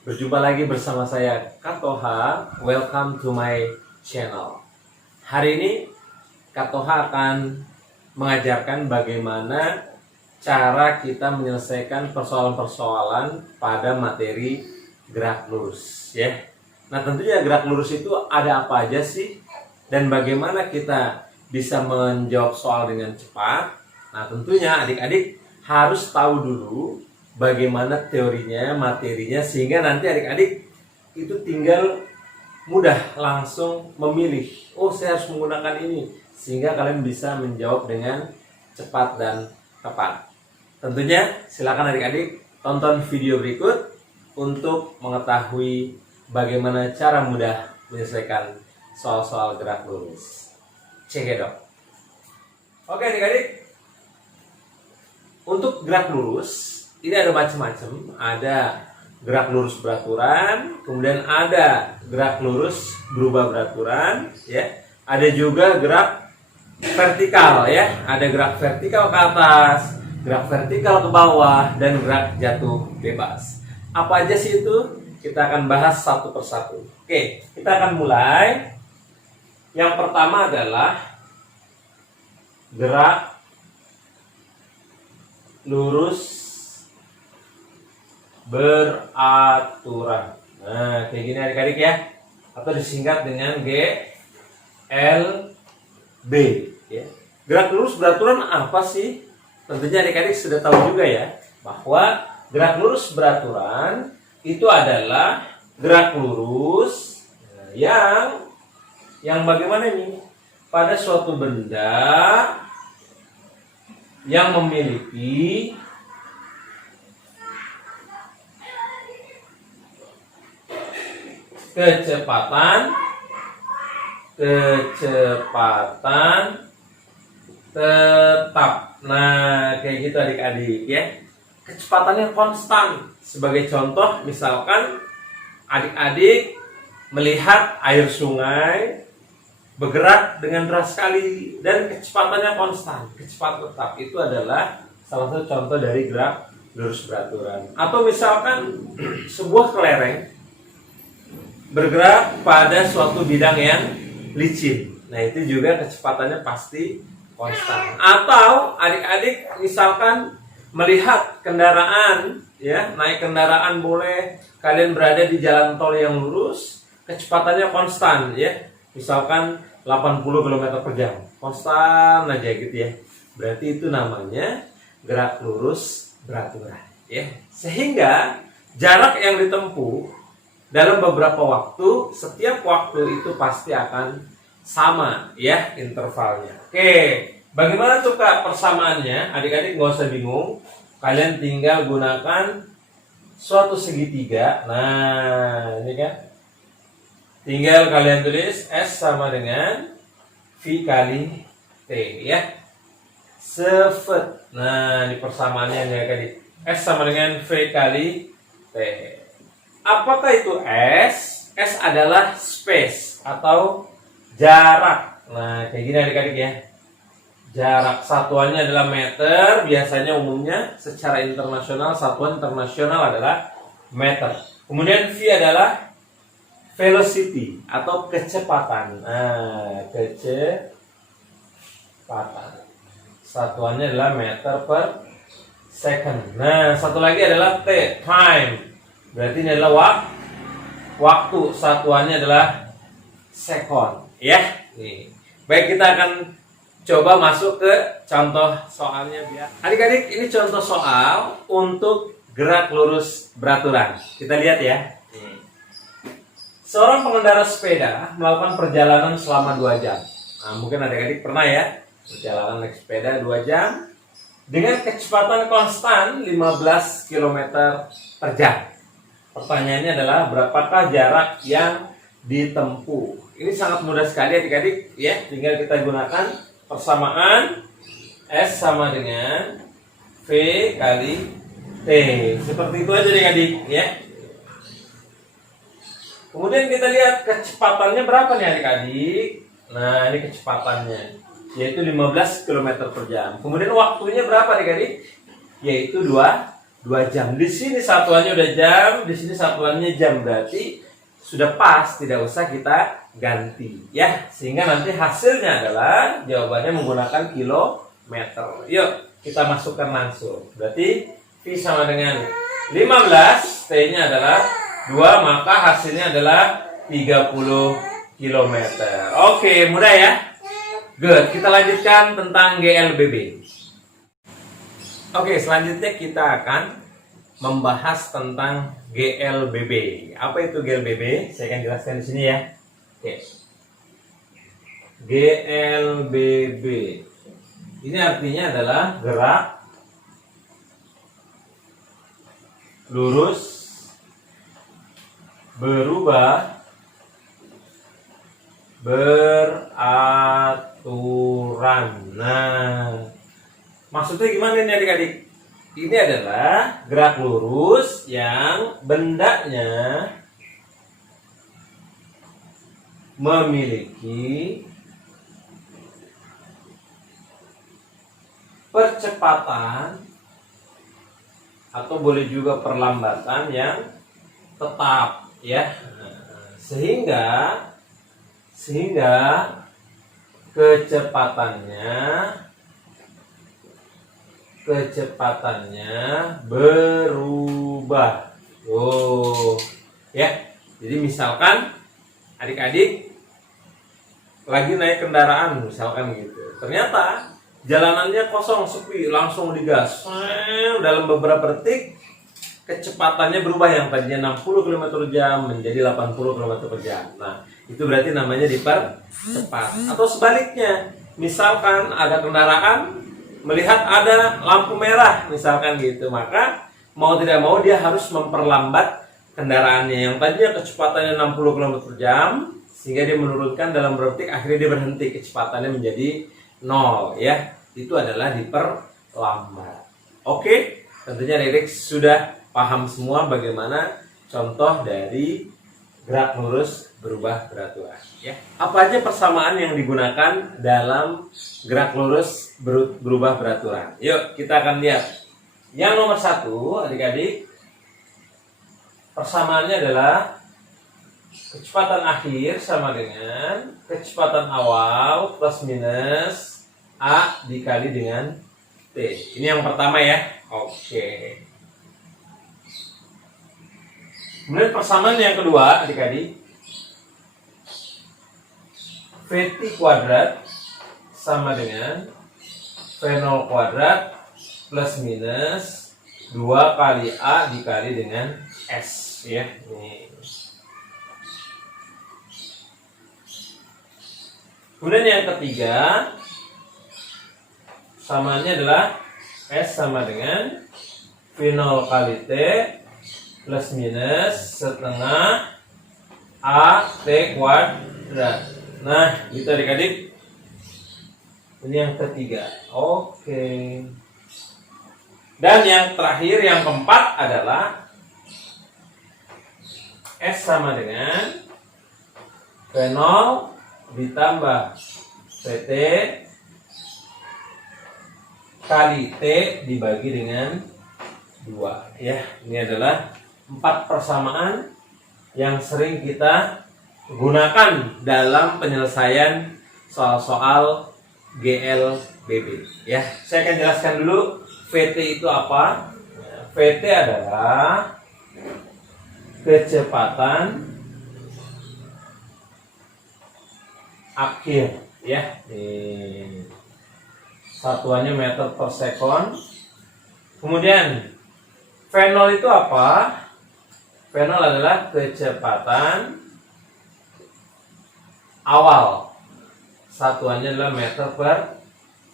Berjumpa lagi bersama saya Katoha. Welcome to my channel. Hari ini Katoha akan mengajarkan bagaimana cara kita menyelesaikan persoalan-persoalan pada materi gerak lurus, ya. Nah, tentunya gerak lurus itu ada apa aja sih, dan bagaimana kita bisa menjawab soal dengan cepat. Nah, tentunya adik-adik harus tahu dulu bagaimana teorinya, materinya, sehingga nanti adik-adik itu tinggal mudah langsung memilih, oh saya harus menggunakan ini, sehingga kalian bisa menjawab dengan cepat dan tepat. Tentunya silakan adik-adik tonton video berikut untuk mengetahui bagaimana cara mudah menyelesaikan soal-soal gerak lurus. Check it out. Oke adik-adik, untuk gerak lurus ini ada macam-macam. Ada gerak lurus beraturan, kemudian ada gerak lurus berubah beraturan, ya. Ada juga gerak vertikal, ya. Ada gerak vertikal ke atas, gerak vertikal ke bawah, dan gerak jatuh bebas. Apa aja sih itu? Kita akan bahas satu persatu. Oke, kita akan mulai. Yang pertama adalah gerak lurus beraturan. Nah, kayak gini adik-adik ya, atau disingkat dengan GLB, ya. Gerak lurus beraturan apa sih? Tentunya adik-adik sudah tahu juga ya, bahwa gerak lurus beraturan itu adalah gerak lurus yang bagaimana nih? Pada suatu benda yang memiliki kecepatan tetap. Nah, kayak gitu adik-adik ya. Kecepatannya konstan. Sebagai contoh, misalkan adik-adik melihat air sungai bergerak dengan deras sekali dan kecepatannya konstan. Kecepatan tetap itu adalah salah satu contoh dari gerak lurus beraturan. Atau misalkan sebuah kelereng bergerak pada suatu bidang yang licin. Nah, itu juga kecepatannya pasti konstan. Atau adik-adik misalkan melihat kendaraan, ya, naik kendaraan boleh, kalian berada di jalan tol yang lurus, kecepatannya konstan, ya. Misalkan 80 km per jam. Konstan aja gitu ya. Berarti itu namanya gerak lurus beraturan, ya. Sehingga jarak yang ditempuh dalam beberapa waktu, setiap waktu itu pasti akan sama, ya, intervalnya. Oke, bagaimana tuh Kak persamaannya? Adik-adik nggak usah bingung, kalian tinggal gunakan suatu segitiga. Nah, ini kan, tinggal kalian tulis S sama dengan V kali T, ya. Sefet. Nah, ini persamaannya nih adik. S sama dengan V kali T. Apakah itu S? S adalah space atau jarak. Nah, kayak gini adik-adik ya. Jarak satuannya adalah meter. Biasanya umumnya secara internasional, satuan internasional adalah meter. Kemudian V adalah velocity atau kecepatan. Nah, kecepatan. Satuannya adalah meter per second. Nah, satu lagi adalah T, time. Berarti ini adalah waktu, satuannya adalah sekon, ya. Nih. Baik, kita akan coba masuk ke contoh soalnya biar. Adik-adik, ini contoh soal untuk gerak lurus beraturan. Kita lihat ya. Nih. Seorang pengendara sepeda melakukan perjalanan selama 2 jam. Nah, mungkin adik-adik pernah ya perjalanan naik sepeda 2 jam dengan kecepatan konstan 15 km per jam. Pertanyaannya adalah berapakah jarak yang ditempuh? Ini sangat mudah sekali adik-adik, ya. Tinggal kita gunakan persamaan S sama dengan V kali T. Seperti itu aja adik-adik, ya. Kemudian kita lihat kecepatannya berapa nih adik-adik. Nah, ini kecepatannya, yaitu 15 km per jam. Kemudian waktunya berapa adik-adik? Yaitu 2 2 jam. Di sini satuannya udah jam, di sini satuannya jam, berarti sudah pas, tidak usah kita ganti ya. Sehingga nanti hasilnya adalah jawabannya menggunakan kilometer. Yuk kita masukkan langsung. Berarti V sama dengan 15, T-nya adalah 2, maka hasilnya adalah 30 km. Oke, mudah ya? Good, kita lanjutkan tentang GLBB. Oke, selanjutnya kita akan membahas tentang GLBB. Apa itu GLBB? Saya akan jelaskan di sini ya. Oke. GLBB. Ini artinya adalah gerak lurus berubah beraturan. Nah, maksudnya gimana nih adik-adik? Ini adalah gerak lurus yang bendanya memiliki percepatan atau boleh juga perlambatan yang tetap ya. Sehingga kecepatannya berubah. Oh, ya. Jadi misalkan adik-adik lagi naik kendaraan misalkan gitu. Ternyata jalanannya kosong, sepi, langsung digas. Dalam beberapa detik kecepatannya berubah, yang tadinya 60 km per jam menjadi 80 km per jam. Nah, itu berarti namanya dipercepat. Atau sebaliknya, misalkan ada kendaraan melihat ada lampu merah misalkan gitu, maka mau tidak mau dia harus memperlambat kendaraannya yang tadinya kecepatannya 60 km per jam, sehingga dia menurunkan dalam beberapa detik, akhirnya dia berhenti, kecepatannya menjadi 0 ya. Itu adalah diperlambat. Oke, tentunya adik-adik sudah paham semua bagaimana contoh dari gerak lurus berubah beraturan ya. Apa aja persamaan yang digunakan dalam gerak lurus berubah beraturan? Yuk kita akan lihat. Yang nomor 1 adik-adik, persamaannya adalah kecepatan akhir sama dengan kecepatan awal plus minus A dikali dengan T. Ini yang pertama ya. Oke. Kemudian persamaan yang kedua adik-adik, VT kuadrat sama dengan V0 kuadrat plus minus 2 kali A dikali dengan S ya. Nih. Kemudian yang ketiga, samaannya adalah S sama dengan V0 kali T plus minus setengah A T kuadrat. Nah, gitu adik-adik. Ini yang ketiga. Oke. Dan yang terakhir, yang keempat adalah S sama dengan V0 ditambah VT kali T dibagi dengan 2 ya. Ini adalah 4 persamaan yang sering kita gunakan dalam penyelesaian soal-soal GLBB ya. Saya akan jelaskan dulu VT itu apa. VT adalah kecepatan akhir ya. Satuannya meter per sekon. Kemudian V0 itu apa? V0 adalah kecepatan awal. Satuannya adalah meter per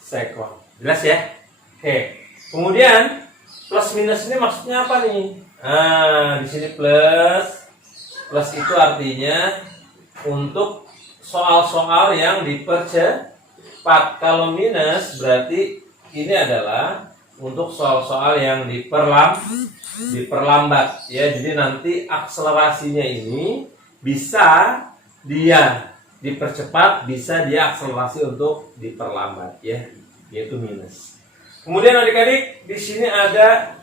sekon. Jelas ya? Oke. Kemudian plus minus ini maksudnya apa nih? Nah, di sini plus. Plus itu artinya untuk soal-soal yang dipercepat. Kalau minus berarti ini adalah untuk soal-soal yang diperlambat ya. Jadi nanti akselerasinya ini bisa dia dipercepat, bisa dia akselerasi untuk diperlambat ya, yaitu minus. Kemudian adik-adik di sini ada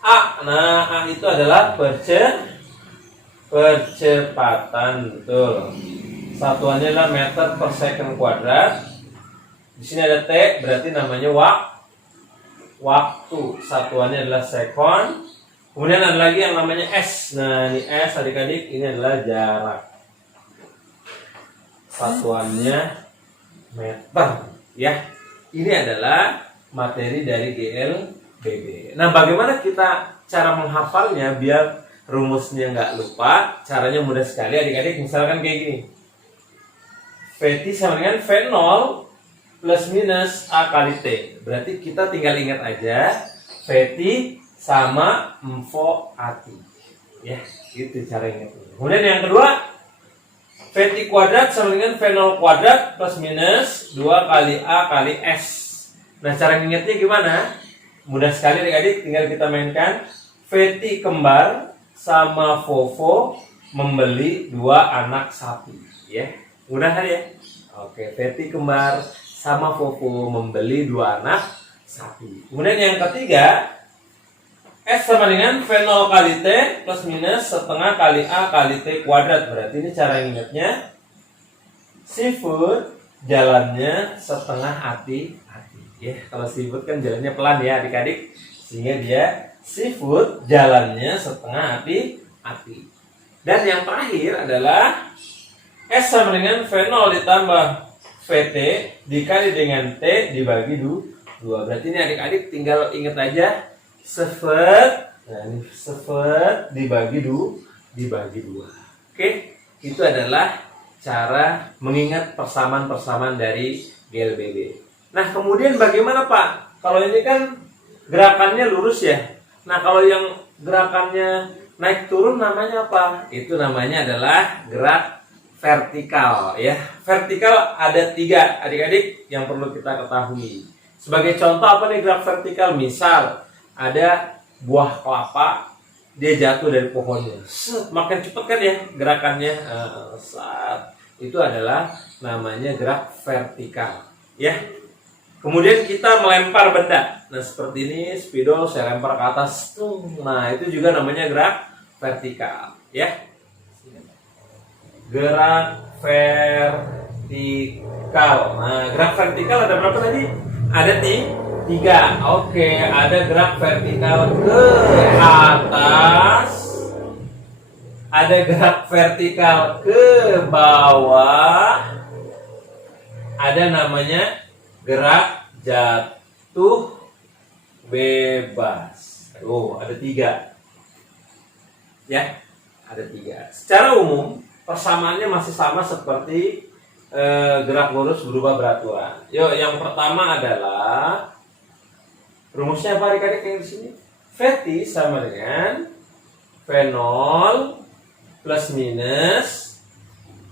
A. Nah, A itu adalah percepatan, betul. Satuannya adalah meter per second kuadrat. Di sini ada T, berarti namanya waktu. Satuannya adalah second. Kemudian ada lagi yang namanya S. Nah, ini S adik-adik, ini adalah jarak. Satuannya meter, ya. Ini adalah materi dari GLBB. Nah, bagaimana kita cara menghafalnya biar rumusnya nggak lupa? Caranya mudah sekali adik-adik. Misalkan kayak gini. VT sama dengan V0 plus minus A kali T. Berarti kita tinggal ingat aja VT sama mvo AT. Ya, itu cara ingatnya. Kemudian yang kedua, VT kuadrat sama dengan V0 kuadrat plus minus 2 kali A kali S. Nah, cara ingatnya gimana? Mudah sekali adik-adik, tinggal kita mainkan. VT kembar sama Vovo membeli 2 anak sapi. Ya, mudah kan ya? Oke, VT kembar sama Vovo membeli 2 anak sapi. Kemudian yang ketiga, S sama dengan V0 kali T plus minus setengah kali A kali T kuadrat. Berarti ini cara ingatnya. Seafood jalannya setengah hati-hati. Ya, kalau seafood kan jalannya pelan ya adik-adik. Sehingga dia seafood jalannya setengah hati-hati. Dan yang terakhir adalah S sama dengan V0 ditambah VT dikali dengan T dibagi 2. Berarti ini adik-adik tinggal ingat aja. Sevet, nah ini sevet dibagi 2. Oke, itu adalah cara mengingat persamaan-persamaan dari GLBB. Nah, kemudian bagaimana Pak? Kalau ini kan gerakannya lurus ya. Nah, kalau yang gerakannya naik turun namanya apa? Itu namanya adalah gerak vertikal ya. Vertikal ada 3 adik-adik yang perlu kita ketahui. Sebagai contoh apa nih gerak vertikal? Misal ada buah kelapa, dia jatuh dari pohonnya. Makin cepat kan ya gerakannya. Itu adalah namanya gerak vertikal. Ya. Kemudian kita melempar benda. Nah, seperti ini, spidol saya lempar ke atas. Nah, itu juga namanya gerak vertikal. Ya. Gerak vertikal. Nah, gerak vertikal ada berapa tadi? Ada 3. Oke, ada gerak vertikal ke atas, ada gerak vertikal ke bawah, ada namanya gerak jatuh bebas. Ada 3. Ya, ada 3. Secara umum persamaannya masih sama seperti gerak lurus berubah beraturan. Yuk, yang pertama adalah rumusnya apa adik-adik yang di sini? VT sama dengan V0 plus minus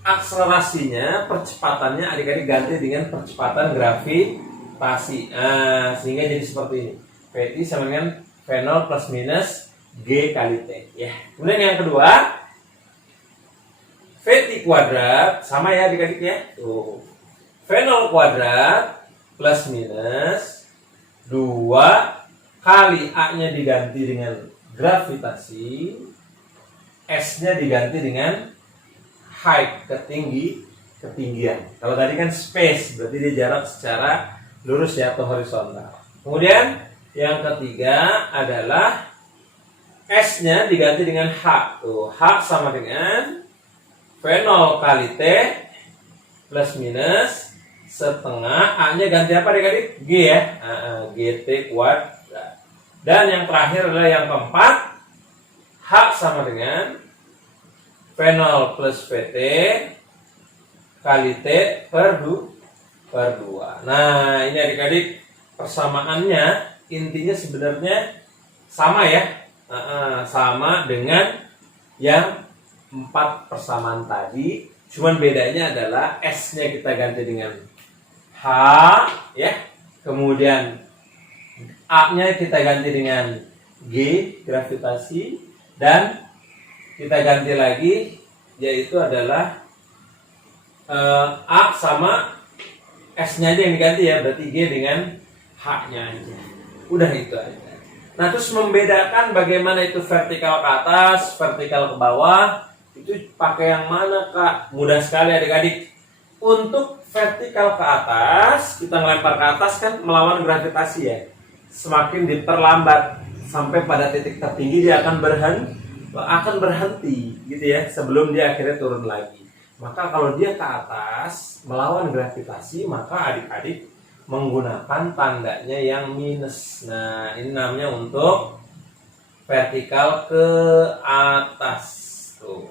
akselerasinya, percepatannya adik-adik ganti dengan percepatan gravitasi. Sehingga jadi seperti ini. VT sama dengan V0 plus minus G kali T. Ya. Kemudian yang kedua, VT kuadrat sama ya adik-adik ya. Tuh. V0 kuadrat plus minus 2 kali A-nya diganti dengan gravitasi, S-nya diganti dengan height, ketinggian. Kalau tadi kan space, berarti dia jarak secara lurus ya atau horizontal. Kemudian yang ketiga adalah S-nya diganti dengan H. Tuh, H sama dengan V0 kali T plus minus setengah A-nya ganti apa adik-adik? G ya. GT kuadrat. Dan yang terakhir adalah yang keempat, H sama dengan V0 plus VT kali T per 2. Nah, ini adik-adik persamaannya intinya sebenarnya sama ya. Sama dengan yang 4 persamaan tadi. Cuman bedanya adalah S-nya kita ganti dengan H ya. Kemudian A-nya kita ganti dengan G gravitasi, dan kita ganti lagi yaitu adalah A sama S-nya aja yang diganti ya, berarti G dengan H-nya aja. Udah itu aja. Nah, terus membedakan bagaimana itu vertikal ke atas, vertikal ke bawah, itu pakai yang mana, Kak? Mudah sekali adik-adik. Untuk vertikal ke atas, kita ngelempar ke atas kan melawan gravitasi ya. Semakin diperlambat sampai pada titik tertinggi dia akan berhenti gitu ya, sebelum dia akhirnya turun lagi. Maka kalau dia ke atas melawan gravitasi, maka adik-adik menggunakan tandanya yang minus. Nah, ini namanya untuk vertikal ke atas. Tuh.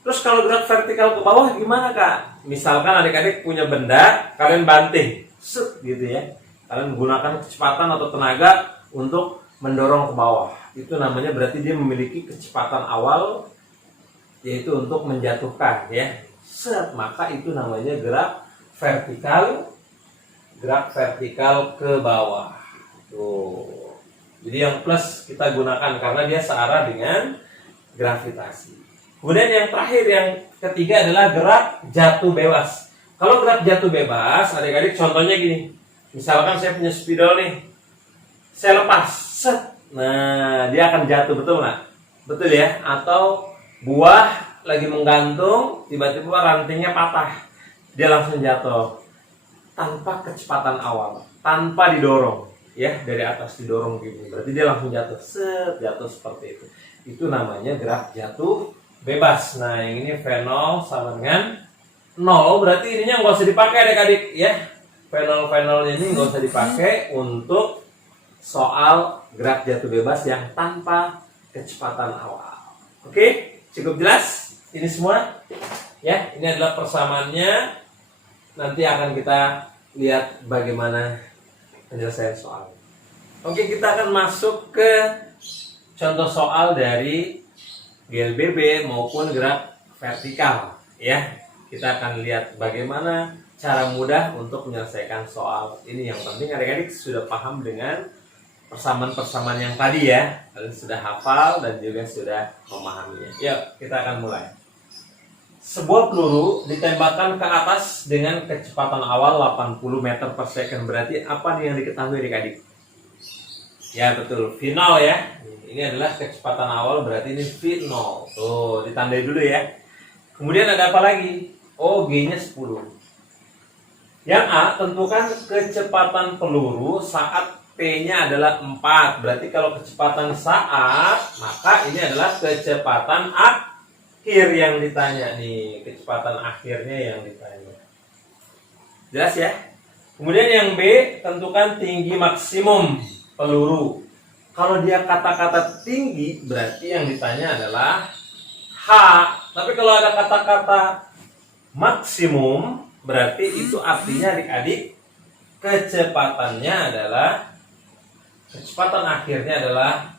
Terus kalau gerak vertikal ke bawah gimana, Kak? Misalkan adik-adik punya benda, kalian banting, set gitu ya. Kalian menggunakan kecepatan atau tenaga untuk mendorong ke bawah. Itu namanya berarti dia memiliki kecepatan awal, yaitu untuk menjatuhkan ya. Set, maka itu namanya gerak vertikal ke bawah. Tuh. Jadi yang plus kita gunakan karena dia searah dengan gravitasi. Kemudian yang terakhir, yang ketiga adalah gerak jatuh bebas. Kalau gerak jatuh bebas, adik-adik contohnya gini. Misalkan saya punya spidol nih, saya lepas, set. Nah, dia akan jatuh, betul nggak? Betul ya? Atau buah lagi menggantung, tiba-tiba rantingnya patah, dia langsung jatuh tanpa kecepatan awal, tanpa didorong, ya dari atas didorong gitu. Berarti dia langsung jatuh, set, jatuh seperti itu. Itu namanya gerak jatuh bebas. Nah, yang ini V0 sama dengan 0, berarti ininya nggak usah dipakai adik-adik ya. V0 ini nggak usah dipakai untuk soal gerak jatuh bebas yang tanpa kecepatan awal. Oke, cukup jelas ini semua ya. Ini adalah persamaannya. Nanti akan kita lihat bagaimana penyelesaian soal. Oke, kita akan masuk ke contoh soal dari GLBB maupun gerak vertikal ya. Kita akan lihat bagaimana cara mudah untuk menyelesaikan soal ini. Yang penting adik-adik sudah paham dengan persamaan-persamaan yang tadi ya. Kalian sudah hafal dan juga sudah memahaminya. Yuk, kita akan mulai. Sebuah peluru ditembakkan ke atas dengan kecepatan awal 80 meter per second. Berarti apa nih yang diketahui adik-adik? Ya betul, V0 ya. Ini adalah kecepatan awal, berarti ini V0. Tuh, ditandai dulu ya. Kemudian ada apa lagi? Oh, G-nya 10. Yang A, tentukan kecepatan peluru saat P-nya adalah 4. Berarti kalau kecepatan saat, maka ini adalah kecepatan akhir yang ditanya nih. Kecepatan akhirnya yang ditanya. Jelas ya? Kemudian yang B, tentukan tinggi maksimum peluru. Kalau dia kata-kata tinggi, berarti yang ditanya adalah H. Tapi kalau ada kata-kata maksimum, berarti itu artinya adik-adik kecepatannya adalah, kecepatan akhirnya adalah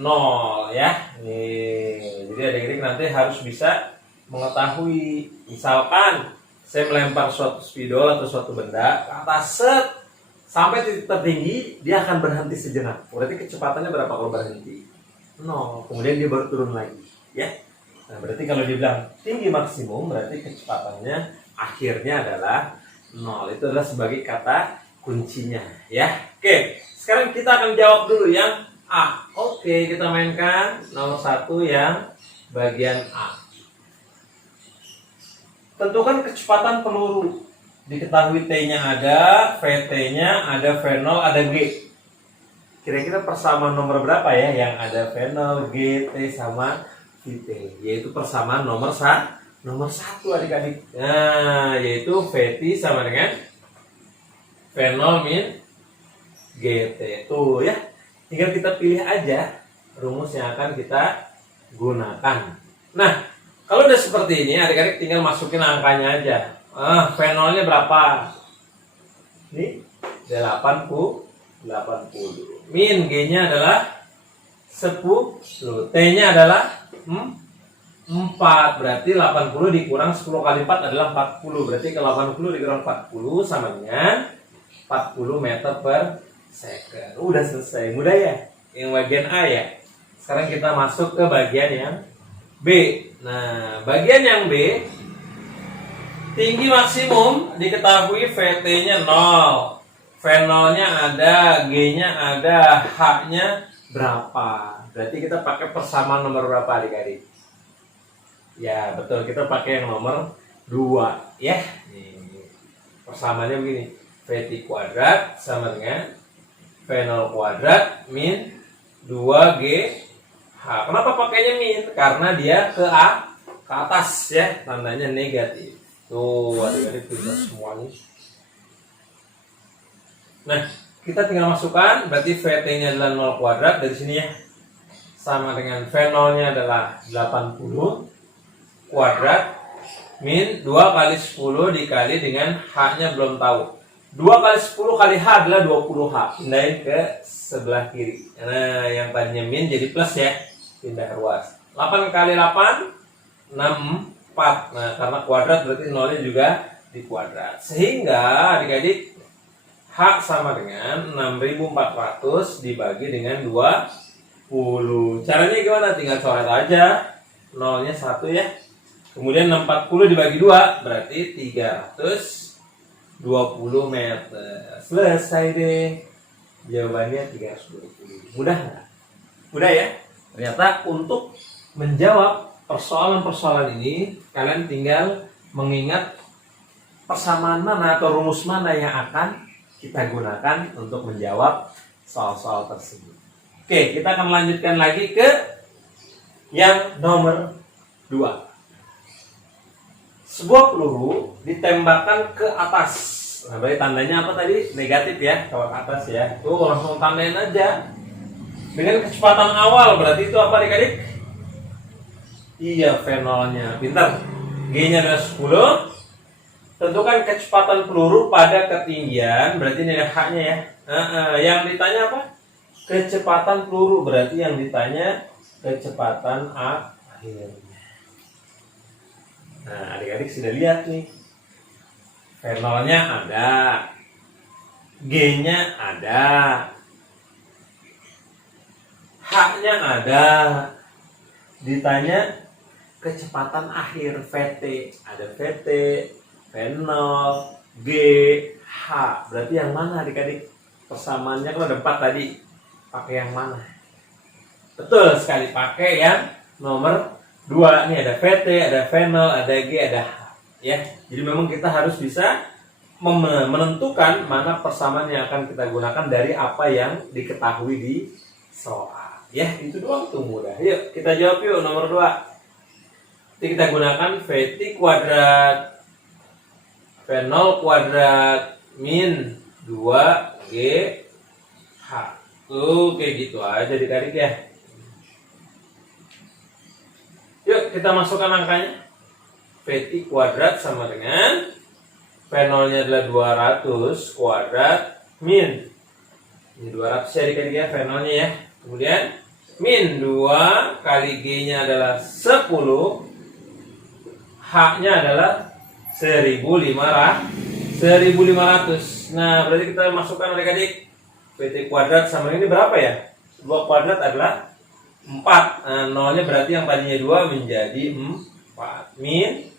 0 ya. Nih, jadi adik-adik nanti harus bisa mengetahui. Misalkan saya melempar suatu spidol atau suatu benda ke atas, set, sampai titik tertinggi, dia akan berhenti sejenak. Berarti kecepatannya berapa kalau berhenti? 0. Kemudian dia baru turun lagi ya. Nah, berarti kalau dibilang tinggi maksimum, berarti kecepatannya akhirnya adalah 0. Itu adalah sebagai kata kuncinya ya. Oke, sekarang kita akan jawab dulu yang A. Oke, kita mainkan nomor 1 yang bagian A. Tentukan kecepatan peluru. Diketahui T-nya ada, VT-nya ada, V0 ada, G. Kira-kira persamaan nomor berapa ya yang ada V0, G, T sama VT? Yaitu persamaan nomor 1 adik-adik. Nah, yaitu VT sama dengan V0 min GT. Tuh ya. Tinggal kita pilih aja rumus yang akan kita gunakan. Nah, kalau udah seperti ini adik-adik tinggal masukin angkanya aja. V0-nya berapa? Ini 80. Min G-nya adalah 10. T-nya adalah 4. Berarti 80 dikurang 10 kali 4 adalah 40. Berarti kalau 80 dikurang 40 sama dengan 40 meter per second. Udah selesai. Mudah ya? Yang bagian A ya. Sekarang kita masuk ke bagian yang B. Nah, bagian yang B, tinggi maksimum diketahui VT-nya 0. V0-nya ada, G-nya ada, H-nya berapa. Berarti kita pakai persamaan nomor berapa adik-adik? Ya betul, kita pakai yang nomor 2 ya. Nih, persamaannya begini. VT kuadrat sama dengan V0 kuadrat min 2G H. Kenapa pakainya min? Karena dia ke atas ya, tandanya negatif. Tuh, adik-adik pintar semuanya. Nah, kita tinggal masukkan, berarti VT-nya adalah 0 kuadrat dari sini ya. Sama dengan V0-nya adalah 80 kuadrat min 2 kali 10 dikali dengan H-nya belum tahu. 2 kali 10 kali H adalah 20H. Pindahin ke sebelah kiri. Nah, yang tadinya min jadi plus ya. Pindah ruas. 8 kali 8 64. Nah, karena kuadrat berarti nolnya juga di kuadrat. Sehingga adik-adik H sama dengan 6400 dibagi dengan 20. Caranya gimana? Tinggal coret aja. Nolnya 1 ya. Kemudian 60 dibagi 2 berarti 320 meter. Selesai deh. Jawabannya 320. Mudah nggak? Mudah ya? Ternyata untuk menjawab persoalan-persoalan ini, kalian tinggal mengingat persamaan mana atau rumus mana yang akan kita gunakan untuk menjawab soal-soal tersebut. Oke, kita akan lanjutkan lagi ke yang nomor 2. Sebuah peluru ditembakkan ke atas. Nah, berarti tandanya apa tadi? Negatif ya, kalau ke atas ya. Tuh, langsung tandain aja. Dengan kecepatan awal, berarti itu apa adik-adik? Iya, V0-nya. Pintar. G-nya adalah 10. Tentukan kecepatan peluru pada ketinggian, berarti ini ada H-nya ya. Yang ditanya apa? Kecepatan peluru, berarti yang ditanya kecepatan akhirnya. Nah, adik-adik sudah lihat nih. V0-nya ada. G-nya ada. H-nya ada. Ditanya kecepatan akhir VT. Ada VT, V0, G, H. Berarti yang mana adik-adik? Persamaannya kan ada 4 tadi. Pakai yang mana? Betul sekali, pakai yang nomor 2. Ini ada VT, ada V0, ada G, ada H. Ya, jadi memang kita harus bisa menentukan mana persamaan yang akan kita gunakan dari apa yang diketahui di soal. Ya, itu doang tuh mudah. Yuk, kita jawab yuk nomor 2. Jadi kita gunakan VT kuadrat V0 kuadrat min 2G H. Tuh, kayak gitu aja adik-adik ya. Yuk, kita masukkan angkanya. VT kuadrat sama dengan V0-nya adalah 200 kuadrat min. Ini 200 ya adik-adik ya, V0-nya ya. Kemudian min 2 kali G-nya adalah 10. H-nya adalah 1500. Nah, berarti kita masukkan adik-adik VT kuadrat sama ini berapa ya? 2 kuadrat adalah 4. Nah, nolnya berarti yang tadinya 2 menjadi 4. Min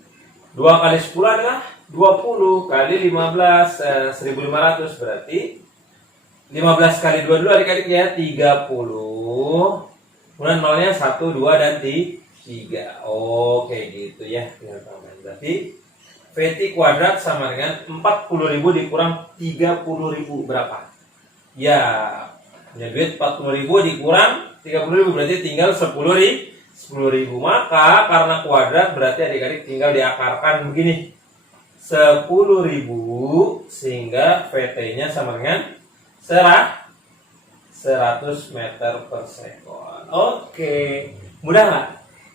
2 kali 10 adalah 20 kali 15 1500 berarti 15 kali 2 dulu adik-adik ya 30. Kemudian nolnya 1, 2 dan 3. Oke gitu ya. Berarti VT kuadrat sama dengan 40.000 dikurang 30.000 berapa? Ya, punya duit 40.000 dikurang 30.000 berarti tinggal 10.000. Maka karena kuadrat berarti adik-adik tinggal diakarkan begini. 10.000 sehingga VT-nya sama dengan 100 meter per sekon. Oke, mudah nggak?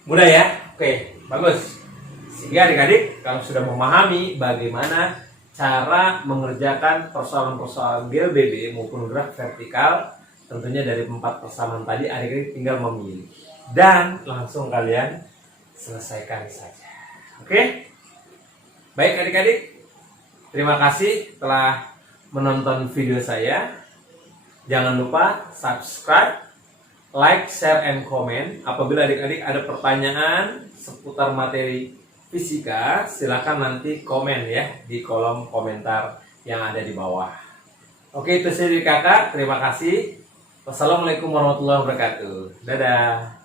Mudah ya? Oke, bagus. Sehingga adik-adik kalau sudah memahami bagaimana cara mengerjakan persoalan-persoalan GLBB maupun gerak vertikal, tentunya dari 4 persamaan tadi adik-adik tinggal memilih dan langsung kalian selesaikan saja. Oke? Baik adik-adik, terima kasih telah menonton video saya. Jangan lupa subscribe, like, share, and comment. Apabila adik-adik ada pertanyaan seputar materi fisika, silakan nanti komen ya di kolom komentar yang ada di bawah. Oke, itu dari kakak. Terima kasih. Wassalamualaikum warahmatullahi wabarakatuh. Dadah.